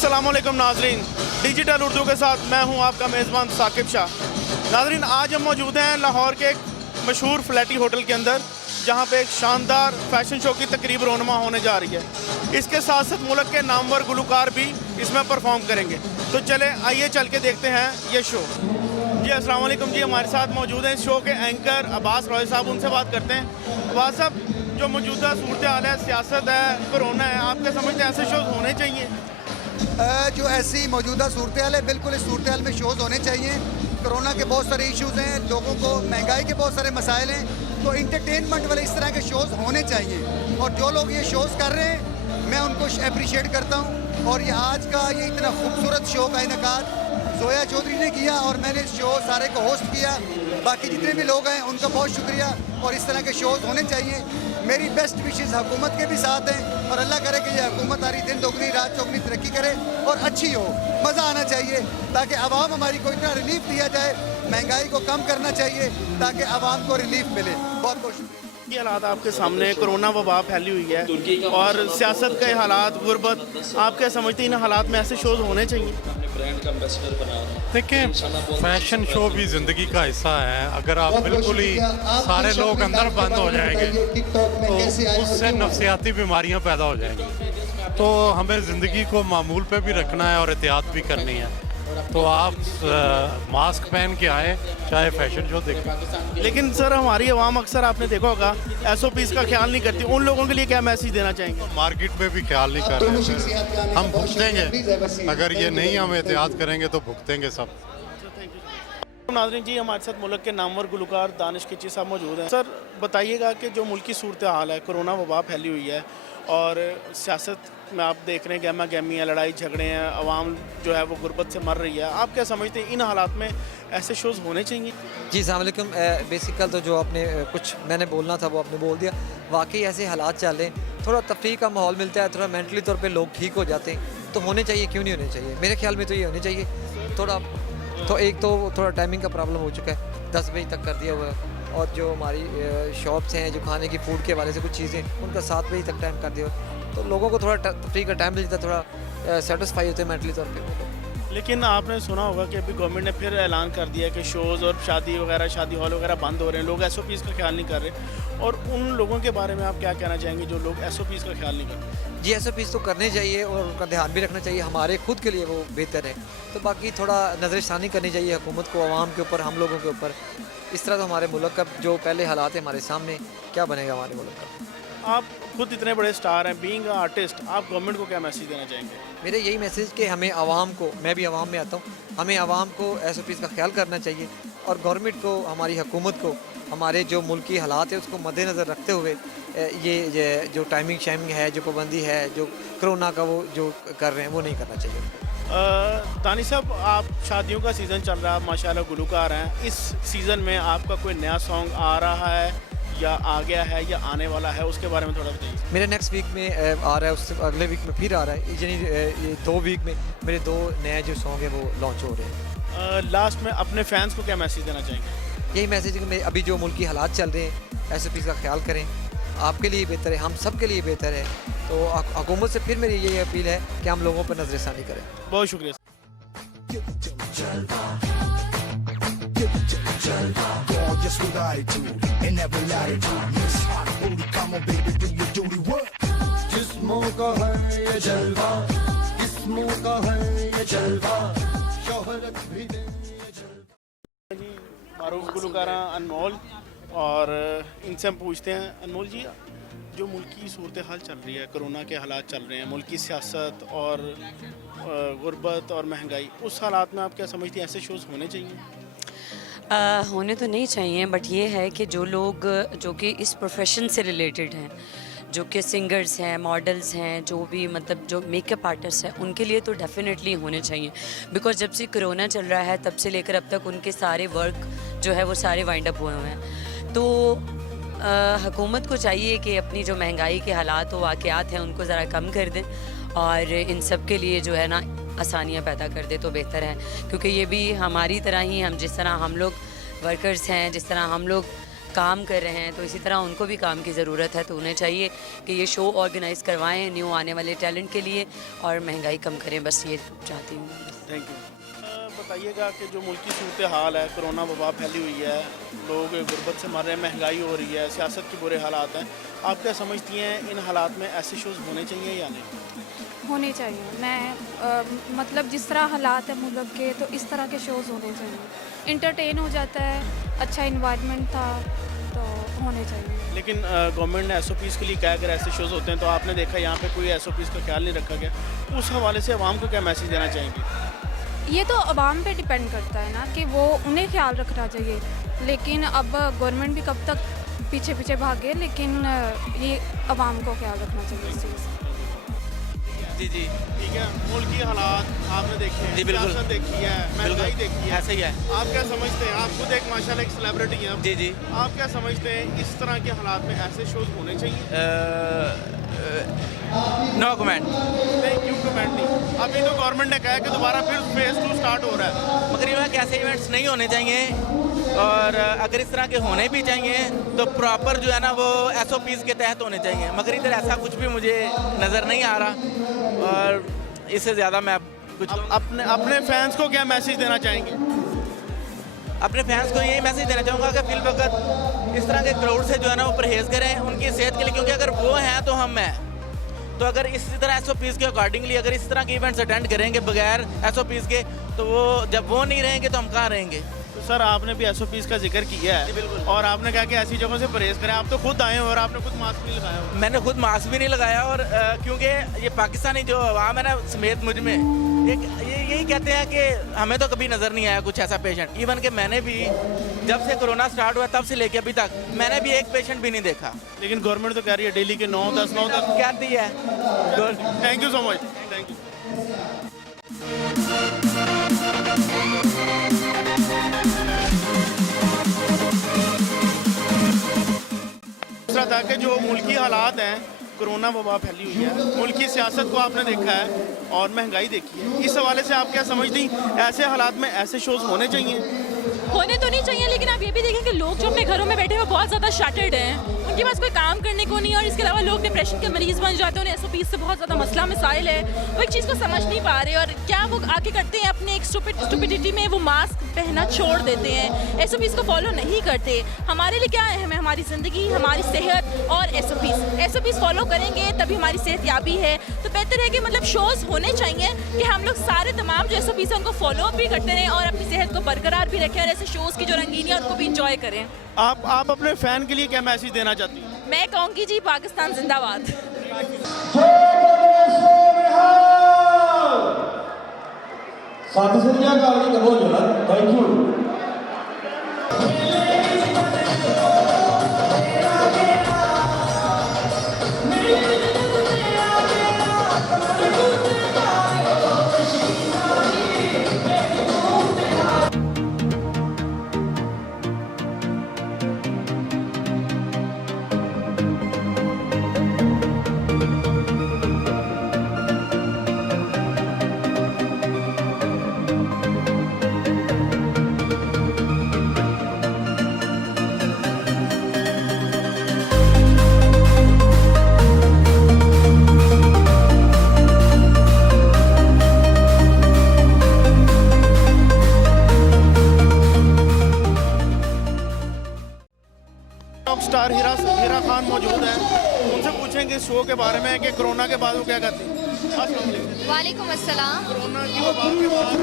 अस्सलामुअलैकुम नाजरीन, डिजिटल उर्दू के साथ मैं हूं आपका मेज़बान साकिब शाह। नाजरीन, आज हम मौजूद हैं लाहौर के एक मशहूर फ्लैटी होटल के अंदर, जहां पे एक शानदार फैशन शो की तकरीब रोनमा होने जा रही है। इसके साथ साथ मुल्क के नामवर गुलकार भी इसमें परफॉर्म करेंगे। तो चले आइए चल के देखते हैं ये शो। जी अस्सलाम वालेकुम जी, हमारे साथ मौजूद हैं इस शो के एंकर अब्बास रॉय साहब, उनसे बात करते हैं। अब्बास साहब, जो मौजूदा सूरत हाल है, सियासत है, कोरोना है, आप क्या समझते हैं ऐसे शोज़ होने चाहिए? जो ऐसी मौजूदा सूरत हाल है, बिल्कुल इस सूरत हाल में शोज़ होने चाहिए। कोरोना के बहुत सारे इश्यूज़ हैं, लोगों को महंगाई के बहुत सारे मसाइल हैं, तो इंटरटेनमेंट वाले इस तरह के शोज़ होने चाहिए। और जो लोग ये शोज़ कर रहे हैं, मैं उनको अप्रिशिएट करता हूँ। और ये आज का ये इतना खूबसूरत शो का इनेकाद जोया चौधरी ने किया और मैंने इस शो सारे को होस्ट किया। बाकी जितने भी लोग हैं उनका बहुत शुक्रिया। और इस तरह के शोज़ होने चाहिए। मेरी बेस्ट विशेज़ हुकूमत के भी साथ हैं और अल्लाह करे कि ये हुकूमत हमारी दिन दोगुनी रात चौगुनी तरक्की करे और अच्छी हो, मज़ा आना चाहिए, ताकि आवाम हमारी को इतना रिलीफ दिया जाए। महंगाई को कम करना चाहिए ताकि आवाम को रिलीफ मिले। बहुत बहुत शुक्रिया। ये हालात आपके सामने, कोरोना वबा फैली हुई है और सियासत के हालात, गुर्बत, आप क्या समझते हैं इन हालात में ऐसे शोज़ होने चाहिए? देखिए, फैशन शो भी ज़िंदगी का हिस्सा है। अगर आप बिल्कुल ही सारे लोग अंदर बंद हो जाएंगे तो उससे नफसियाती बीमारियां पैदा हो जाएंगी। तो हमें ज़िंदगी को मामूल पे भी रखना है और एहतियात भी करनी है। तो आप मास्क पहन के आए, चाहे फैशन शो देखें। लेकिन सर, हमारी आवाम अक्सर आपने देखा होगा SOPs का ख्याल नहीं करती। उन लोगों के लिए क्या मैसेज देना चाहेंगे? मार्केट में भी ख्याल नहीं कर रहे हैं, हम भुगतेंगे। अगर ये नहीं हम एहतियात करेंगे तो भुगतेंगे सब। नाज़रीन जी, हमारे साथ मुल्क के नामवर गुलकार दानिश किची साहब मौजूद हैं। सर, बताइएगा कि जो मुल्क की सूरत हाल है, कोरोना वबा फैली हुई है और सियासत में आप देख रहे हैं गहमा गहमी है, लड़ाई झगड़े हैं, आवाम जो है वो गुर्बत से मर रही है। आप क्या समझते हैं इन हालात में ऐसे शोज़ होने चाहिए? जी अस्सलाम वालेकुम। बेसिकल तो जो आपने कुछ मैंने बोलना था वो आपने बोल दिया। वाकई ऐसे हालात चल रहे हैं, थोड़ा तफरीह का माहौल मिलता है, थोड़ा मेंटली तौर पे लोग ठीक हो जाते हैं, तो होने चाहिए। क्यों नहीं होने चाहिए? मेरे ख्याल में तो ये होने चाहिए। थोड़ा तो एक तो थोड़ा टाइमिंग का प्रॉब्लम हो चुका है, 10 बजे तक कर दिया हुआ है। और जो हमारी शॉप्स हैं, जो खाने की फूड के वाले से कुछ चीज़ें, उनका 7 बजे तक टाइम कर दिया हुआ है। तो लोगों को थोड़ा तफरीह का टाइम मिलता है, थोड़ा सेटिस्फाई होते हैं मेंटली तौर पे। लेकिन आपने सुना होगा कि अभी गवर्नमेंट ने फिर ऐलान कर दिया कि शोज़ और शादी वगैरह, शादी हॉल वगैरह बंद हो रहे हैं। लोग SOPs का ख्याल नहीं कर रहे। और उन लोगों के बारे में आप क्या कहना चाहेंगे जो लोग SOPs का ख्याल नहीं कर रहे? जी SOPs तो करने चाहिए और उनका ध्यान भी रखना चाहिए, हमारे खुद के लिए वो बेहतर है। तो बाकी थोड़ा नज़रसानी करनी चाहिए हुकूमत को, आवाम के ऊपर, हम लोगों के ऊपर। इस तरह तो हमारे मुल्क का जो पहले हालात है हमारे सामने, क्या बनेगा हमारे मुल्क का? आप खुद इतने बड़े स्टार हैं, बीइंग अ आर्टिस्ट, आप गवर्नमेंट को क्या मैसेज देना चाहेंगे? मेरे यही मैसेज कि हमें आवाम को, मैं भी आवाम में आता हूँ, हमें आवाम को SOPs का ख्याल करना चाहिए और गवर्नमेंट को, हमारी हुकूमत को, हमारे जो मुल्की हालात है उसको मद्देनज़र रखते हुए ये जो टाइमिंग शाइमिंग है, जो पाबंदी है, जो कोरोना का वो जो कर रहे हैं, वो नहीं करना चाहिए। दानिश साहब, आप शादियों का सीज़न चल रहा है, माशाल्लाह गुलकार हैं। इस सीज़न में आपका कोई नया सॉन्ग आ रहा है या आ गया है या आने वाला है, उसके बारे में थोड़ा बताइए। मेरे नेक्स्ट वीक में आ रहा है, उससे अगले वीक में फिर आ रहा है, यानी ये 2 वीक में मेरे 2 नए जो सॉन्ग हैं वो लॉन्च हो रहे हैं। लास्ट में अपने फैंस को क्या मैसेज देना चाहेंगे? यही मैसेज है कि अभी जो मुल्की हालात चल रहे हैं, SOPs का ख्याल करें, आपके लिए बेहतर है, हम सब के लिए बेहतर है। तो हुकूमत से फिर मेरी यही अपील है कि हम लोगों पर नज़रसानी करें। बहुत शुक्रिया। जिस्मों का है ये जलवा, जिस्मों का है ये जलवा, शोहरत भी दे ये जलवा। जी, मारूफ गुलकार अनमोल, और इनसे हम पूछते हैं, अनमोल जी, जो मुल्क की सूरत हाल चल रही है, कोरोना के हालात चल रहे हैं, मुल्क की सियासत और गुर्बत और महंगाई, उस हालात में आप क्या समझती हैं ऐसे शोज़ होने चाहिए? होने तो नहीं चाहिए, बट ये है कि जो लोग जो कि इस प्रोफेशन से रिलेटेड हैं, जो कि सिंगर्स हैं, मॉडल्स हैं, जो भी मतलब जो मेकअप आर्टिस्ट हैं, उनके लिए तो डेफिनेटली होने चाहिए। बिकॉज जब से कोरोना चल रहा है तब से लेकर अब तक उनके सारे वर्क जो है वो सारे वाइंड अप हुए हुए हैं। तो हुकूमत को चाहिए कि अपनी जो महंगाई के हालात व वाक़यात हैं उनको ज़रा कम कर दें और इन सब के लिए जो है ना आसानियाँ पैदा कर दे तो बेहतर है। क्योंकि ये भी हमारी तरह ही, हम जिस तरह हम लोग वर्कर्स हैं, जिस तरह हम लोग काम कर रहे हैं, तो इसी तरह उनको भी काम की ज़रूरत है। तो उन्हें चाहिए कि ये शो ऑर्गेनाइज़ करवाएं न्यू आने वाले टैलेंट के लिए और महंगाई कम करें, बस ये चाहती हूँ। Thank you. बताइएगा कि जो मुल्क की सूरत हाल है, कोरोना वबा फैली हुई है, लोग गुर्बत से मर रहे हैं, महंगाई हो रही है, सियासत के बुरे हालात हैं, आप क्या समझती हैं इन हालात में ऐसे शोज़ होने चाहिए या नहीं? होने चाहिए। मैं मतलब जिस तरह हालात है मुल्क के, तो इस तरह के शोज़ होने चाहिए। इंटरटेन हो जाता है, अच्छा इन्वायरमेंट था, तो होने चाहिए। लेकिन गवर्नमेंट ने SOPs के लिए क्या, अगर ऐसे शोज़ होते हैं तो आपने देखा यहाँ पे कोई SOPs का ख्याल नहीं रखा गया, उस हवाले से अवाम को क्या मैसेज देना चाहेंगे? ये तो अवाम पे डिपेंड करता है ना कि वो उन्हें ख्याल रखना चाहिए, लेकिन अब गवर्नमेंट भी कब तक पीछे पीछे भागे, लेकिन ये अवाम को ख्याल रखना चाहिए इस चीज़। जी जी ठीक है, मुल्क की हालात आपने देखे हैं, जी, बिल्कुल। सियासत देखी है, महंगाई देखी है, ऐसा ही है। आप क्या समझते हैं, आप खुद एक माशाल्लाह एक सेलिब्रिटी हैं, जी जी आप क्या समझते हैं इस तरह के हालात में ऐसे शोज़ होने चाहिए? No comment. नहीं, क्यों कमेंट नहीं? अभी तो गवर्नमेंट ने कहा है कि दोबारा फिर फेज 2 स्टार्ट हो रहा है। मगर यूँ है कि ऐसे इवेंट्स नहीं होने चाहिए, और अगर इस तरह के होने भी चाहिए तो प्रॉपर जो है ना वो SOPs के तहत होने चाहिए, मगर इधर ऐसा कुछ भी मुझे नज़र नहीं आ रहा, और इससे ज़्यादा मैं कुछ अपने अपने फैंस को क्या मैसेज देना चाहेंगे? अपने फैंस को यही मैसेज देना चाहूँगा कि फिल वक्त इस तरह के क्राउड से जो है ना वो परहेज़ करें उनकी सेहत के लिए, क्योंकि अगर वो हैं तो हम हैं। तो अगर इसी तरह SOPs के अकॉर्डिंगली अगर इस तरह के इवेंट्स अटेंड करेंगे बगैर SOPs के, तो वो जब वो नहीं रहेंगे तो हम कहाँ रहेंगे? तो सर आपने भी SOPs का जिक्र किया है, जी, बिल्कुल। और आपने कहा कि ऐसी जगहों से परहेज करें, आप तो खुद आए हो और आपने खुद मास्क नहीं लगाया हो। मैंने खुद मास्क भी नहीं लगाया, और क्योंकि ये पाकिस्तानी जो अवाम है ना समेत मुझ में एक यही कहते हैं कि हमें तो कभी नज़र नहीं आया कुछ ऐसा पेशेंट। इवन कि मैंने भी जब से कोरोना स्टार्ट हुआ तब से लेके अभी तक मैंने भी एक पेशेंट भी नहीं देखा। लेकिन गवर्नमेंट तो कह रही है डेली के 9-10 कहती है। Thank you so much, thank you. दूसरा था कि जो मुल्की हालात हैं, कोरोना वबा फैली हुई है, मुल्क की सियासत को आपने देखा है और महंगाई देखी है, इस हवाले से आप क्या समझती ऐसे हालात में ऐसे शोज़ होने चाहिए? होने तो नहीं चाहिए, लेकिन आप ये भी देखें कि लोग जो अपने घरों में बैठे हुए बहुत ज़्यादा शैटर्ड हैं, उनके पास कोई काम करने को नहीं है, और इसके अलावा लोग डिप्रेशन के मरीज बन जाते हैं, उन्हें SOPs से बहुत ज़्यादा मसला मसाइल है, वो एक चीज़ को समझ नहीं पा रहे, और क्या वो आके करते हैं अपने एक स्टुपिडिटी में वो मास्क पहनना छोड़ देते हैं, SOPs को फॉलो नहीं करते। हमारे लिए क्या अहम है? हमारी ज़िंदगी, हमारी सेहत और SOPs फॉलो करेंगे तभी हमारी सेहत याबी है। तो बेहतर है कि मतलब शोज़ होने चाहिए कि हम लोग सारे तमाम जो SOPs हैं उनको फॉलो अप भी करते रहें और अपनी सेहत को बरकरार भी रखें, और ऐसे शोज़ की जो रंगीनी है उनको भी इंजॉय करें। आप अपने फ़ैन के लिए क्या मैसेज देना चाहती हैं? मैं कहूँगी जी, पाकिस्तान जिंदाबाद। सत श्री अकाल जी कहो जरा, थैंक यू। स्टार हीरा खान मौजूद हैं, उनसे पूछेंगे इस शो के बारे में कि कोरोना के बाद वो क्या कहती हैं। अस्सलाम वालेकुम। वालेकुम अस्सलाम। कोरोना की वबा के बाद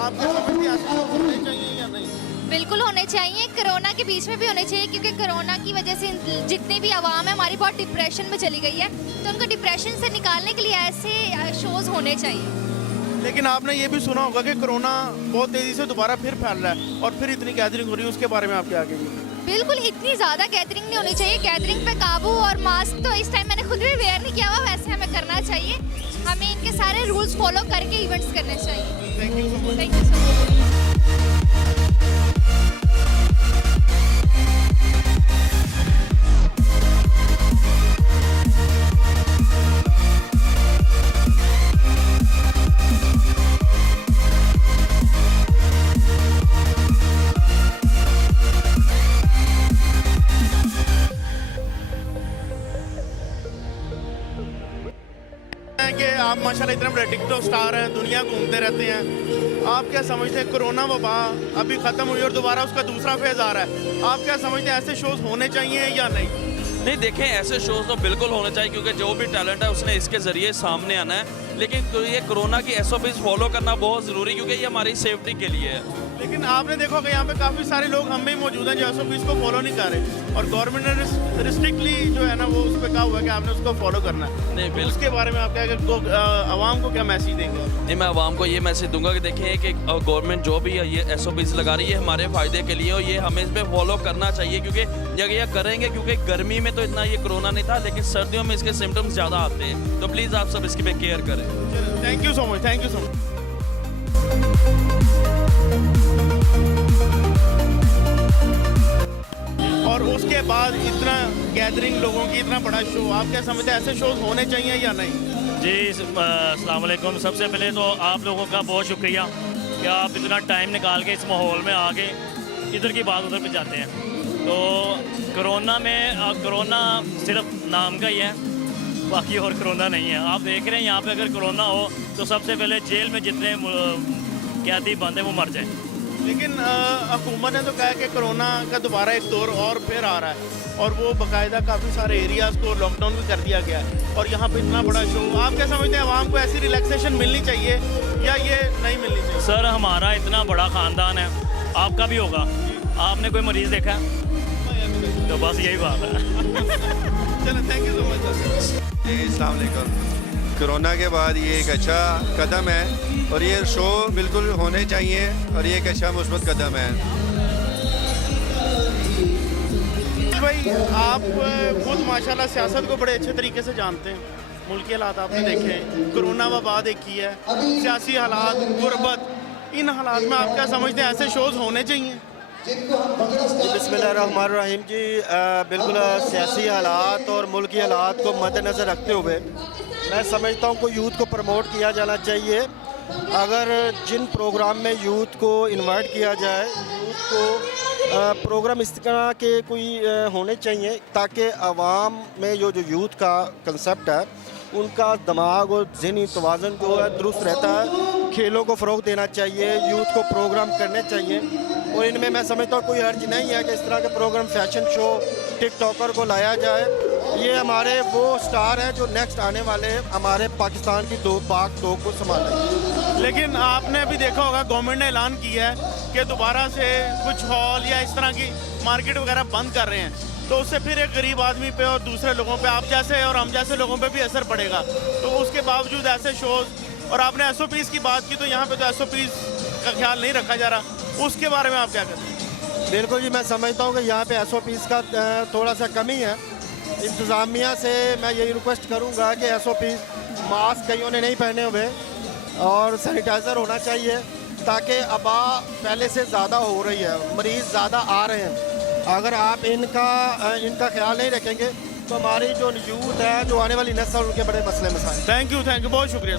आप क्या समझती हैं ऐसे शो होने चाहिए या नहीं? बिल्कुल होने चाहिए, कोरोना के बीच में भी होने चाहिए, क्योंकि कोरोना की वजह से जितनी भी आवाम है हमारी बहुत डिप्रेशन में चली गई है, तो उनको डिप्रेशन से निकालने के लिए ऐसे शोज़ होने चाहिए। लेकिन आपने ये भी सुना होगा कि कोरोना बहुत तेज़ी से दोबारा फिर फैल रहा है और फिर इतनी गैदरिंग हो रही है, उसके बारे में आप क्या कहेंगे? बिल्कुल इतनी ज़्यादा गैदरिंग नहीं होनी चाहिए, गैदरिंग पे काबू, और मास्क तो इस टाइम मैंने खुद भी वेयर नहीं किया हुआ, वैसे हमें करना चाहिए, हमें इनके सारे रूल्स फॉलो करके इवेंट्स करने चाहिए। Thank you so much. Thank you so much. माशाल्लाह इतने बड़े टिकटॉक स्टार हैं, दुनिया घूमते रहते हैं। आप क्या समझते हैं कोरोना वबा अभी ख़त्म हुई और दोबारा उसका दूसरा फेज़ आ रहा है, आप क्या समझते हैं ऐसे शोज़ होने चाहिए या नहीं? नहीं देखें, ऐसे शोज़ तो बिल्कुल होने चाहिए क्योंकि जो भी टैलेंट है उसने इसके ज़रिए सामने आना है। लेकिन तो ये कोरोना की SOPs फॉलो करना बहुत ज़रूरी क्योंकि ये हमारी सेफ्टी के लिए है। लेकिन आपने देखा होगा यहाँ पे काफ़ी सारे लोग हम भी मौजूद हैं जो SOPs को फॉलो नहीं कर रहे और गवर्नमेंट ने रिस्ट्रिक्टली जो है ना वो उस पर कहा हुआ है कि आपने उसको फॉलो करना है। नहीं बिल्कुल, उसके बारे में आप क्या आवाम को क्या मैसेज देंगे? नहीं मैं आवाम को ये मैसेज दूंगा कि देखें कि गवर्नमेंट जो भी ये SOPs लगा रही है हमारे फ़ायदे के लिए और ये हमें इस पर फॉलो करना चाहिए क्योंकि जब ये करेंगे, क्योंकि गर्मी में तो इतना ये कोरोना नहीं था लेकिन सर्दियों में इसके सिम्टम्स ज़्यादा आते हैं, तो प्लीज़ आप सब इसकी पे केयर करें। Thank you so much, thank you so much. और उसके बाद इतना गैदरिंग लोगों की, इतना बड़ा शो, आप क्या समझते हैं ऐसे शोज होने चाहिए या नहीं? जी अस्सलाम वालेकुम। सबसे पहले तो आप लोगों का बहुत शुक्रिया कि आप इतना टाइम निकाल के इस माहौल में आके इधर की बात उधर पे जाते हैं। तो कोरोना में कोरोना सिर्फ नाम का ही है, बाकी और कोरोना नहीं है। आप देख रहे हैं यहाँ पे अगर कोरोना हो तो सबसे पहले जेल में जितने कैदी बंद हैं वो मर जाएं। लेकिन हुकूमत ने तो कहा कि कोरोना का दोबारा एक दौर और फिर आ रहा है और वो बाकायदा काफ़ी सारे एरियाज़ को लॉकडाउन भी कर दिया गया है और यहाँ पे इतना बड़ा शो, आप क्या समझते हैं आवाम को ऐसी रिलैक्सेशन मिलनी चाहिए या ये नहीं मिलनी चाहिए? सर हमारा इतना बड़ा ख़ानदान है, आपका भी होगा, आपने कोई मरीज़ देखा है? तो बस यही बात है। चलो थैंक यू सो मच। जी अस्सलाम वालेकुम। कोरोना के बाद ये एक अच्छा कदम है और ये शो बिल्कुल होने चाहिए और ये एक अच्छा मुस्बत कदम है। भाई आप खुद माशाल्लाह सियासत को बड़े अच्छे तरीके से जानते हैं, मुल्क के हालात आपने देखे हैं, कोरोना वबा देखी है, सियासी हालात, गुर्बत, इन हालात में आप क्या समझते हैं ऐसे शोज़ होने चाहिए? बिस्मिल्लाहिर्रहमानिर्रहीम जी, बिल्कुल सियासी हालात और मुल्की हालात को मद्देनज़र रखते हुए मैं समझता हूँ कि यूथ को प्रमोट किया जाना चाहिए। अगर जिन प्रोग्राम में यूथ को इनवाइट किया जाए, यूथ को प्रोग्राम इस तरह के कोई होने चाहिए ताकि आवाम में जो यूथ का कंसेप्ट है उनका दिमाग और ज़हनी तवाज़ुन जो है दुरुस्त रहता है। खेलों को फ़रोग़ देना चाहिए, यूथ को प्रोग्राम करने चाहिए और इनमें मैं समझता हूँ कोई हर्ज नहीं है कि इस तरह के प्रोग्राम फैशन शो टिकटॉकर को लाया जाए। ये हमारे वो स्टार हैं जो नेक्स्ट आने वाले हमारे पाकिस्तान की पाक दो को संभालेंगे। लेकिन आपने अभी देखा होगा गवर्नमेंट ने ऐलान किया है कि दोबारा से कुछ हॉल या इस तरह की मार्केट वगैरह बंद कर रहे हैं, तो उससे फिर एक गरीब आदमी पे और दूसरे लोगों पे, आप जैसे और हम जैसे लोगों पे भी असर पड़ेगा। तो उसके बावजूद ऐसे शोज़, और आपने SOPs की बात की तो यहाँ पे तो SOPs का ख्याल नहीं रखा जा रहा, उसके बारे में आप क्या कहते हैं? बिल्कुल जी, मैं समझता हूँ कि यहाँ पे SOPs का थोड़ा सा कमी है। इंतज़ामिया से मैं यही रिक्वेस्ट करूँगा कि SOPs, मास्क कईयों ने नहीं पहने हुए और सैनिटाइज़र होना चाहिए ताकि अबा पहले से ज़्यादा हो रही है, मरीज़ ज़्यादा आ रहे हैं। अगर आप इनका ख्याल नहीं रखेंगे तो हमारी जो यूथ है, जो आने वाली नस्ल, उनके बड़े मसले मसाइल। थैंक यू, बहुत शुक्रिया।